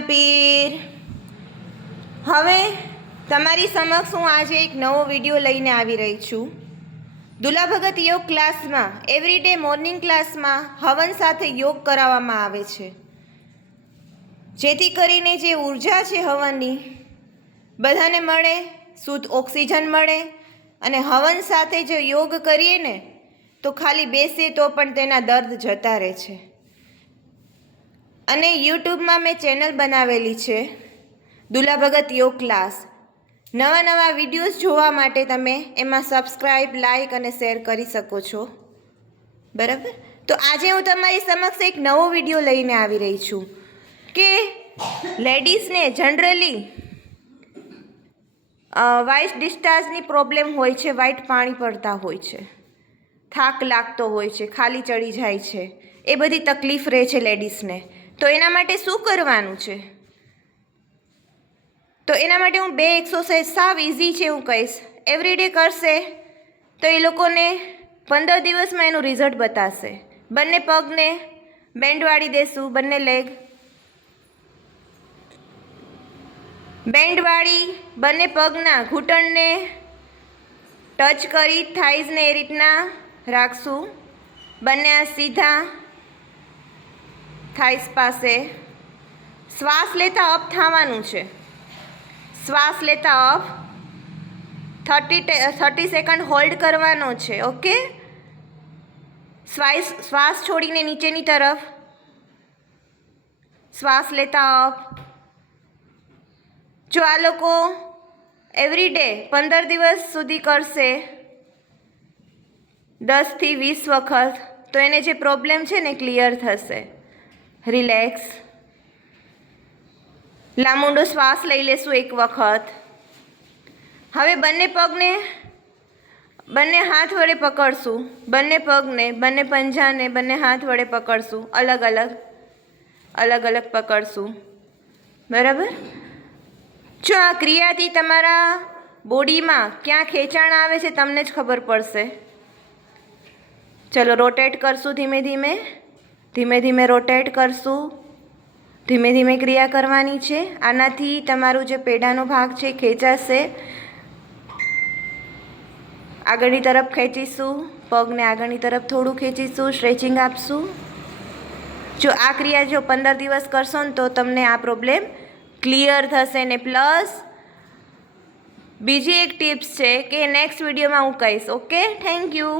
પીર। હવે તમારી સમક્ષ હું આજે એક નવો વિડીયો લઈને આવી રહી છું। દુલા ભગત યોગ ક્લાસમાં એવરીડે મોર્નિંગ ક્લાસમાં હવન સાથે યોગ કરાવવામાં આવે છે, જેથી કરીને જે ઉર્જા છે હવનની બધાને મળે, શુદ્ધ ઓક્સિજન મળે અને હવન સાથે જો યોગ કરીએ ને તો ખાલી બેસીએ તો પણ તેના દર્દ જતા રહે છે। અને યુટ્યુબમાં મેં ચેનલ બનાવેલી છે દુલા ભગત યોગ ક્લાસ। નવા નવા વિડીયોઝ જોવા માટે તમે એમાં સબસ્ક્રાઈબ, લાઈક અને શેર કરી શકો છો, બરાબર। તો આજે હું તમારી સમક્ષ એક નવો વિડીયો લઈને આવી રહી છું કે લેડીઝને જનરલી વ્હાઇટ ડિસ્ચાર્જની પ્રોબ્લેમ હોય છે, વ્હાઇટ પાણી પડતા હોય છે, થાક લાગતો હોય છે, ખાલી ચડી જાય છે, એ બધી તકલીફ રહે છે લેડીઝને। તો એના માટે શું કરવાનું છે? તો એના માટે હું 2 એક્સરસાઇઝ સાવ ઇઝી છે હું કહીશ, એવરીડે કરશે તો એ લોકોને 15 દિવસમાં એનું રિઝલ્ટ બતાવશે। બંને પગને બેન્ડ વાળી દેશું, બંને લેગ બેન્ડ વાળી, બંને પગના ઘૂંટણને ટચ કરી થાઈઝને એ રીતના રાખશું, બંને આ સીધા થાઈઝ પાસે। શ્વાસ લેતા અપ થવાનું છે, શ્વાસ લેતા અપ 30 સેકન્ડ હોલ્ડ કરવાનો છે, ઓકે। શ્વાસ છોડીને નીચેની તરફ, શ્વાસ લેતા અપ। જો આ લોકો એવરીડે 15 દિવસ સુધી કરશે 10 થી 20 વખત તો એને જે પ્રોબ્લેમ છે ને ક્લિયર થશે। રિલેક્સ, લાંબો શ્વાસ લઈ લેશું એક વખત। હવે બંને પગને બંને હાથ વડે પકડશું, બંને પગને, બંને પંજાને બંને હાથ વડે પકડશું, અલગ અલગ પકડશું, બરાબર। જો આ ક્રિયાથી તમારા બોડીમાં ક્યાં ખેંચાણ આવે છે તમને જ ખબર પડશે। ચલો રોટેટ કરશું, ધીમે ધીમે રોટેટ કરશું, ધીમે ધીમે ક્રિયા કરવાની છે। આનાથી તમારું જે પેડાનો ભાગ છે ખેંચાશે, આગળની તરફ ખેંચીશું, પગને આગળની તરફ થોડું ખેંચીશું, સ્ટ્રેચિંગ આપશું। જો આ ક્રિયા જો 15 દિવસ કરશો ને તો તમને આ પ્રોબ્લેમ ક્લિયર થશે ને પ્લસ બીજી એક ટિપ્સ છે કે નેક્સ્ટ વિડીયોમાં હું કહીશ, ઓકે। Thank you.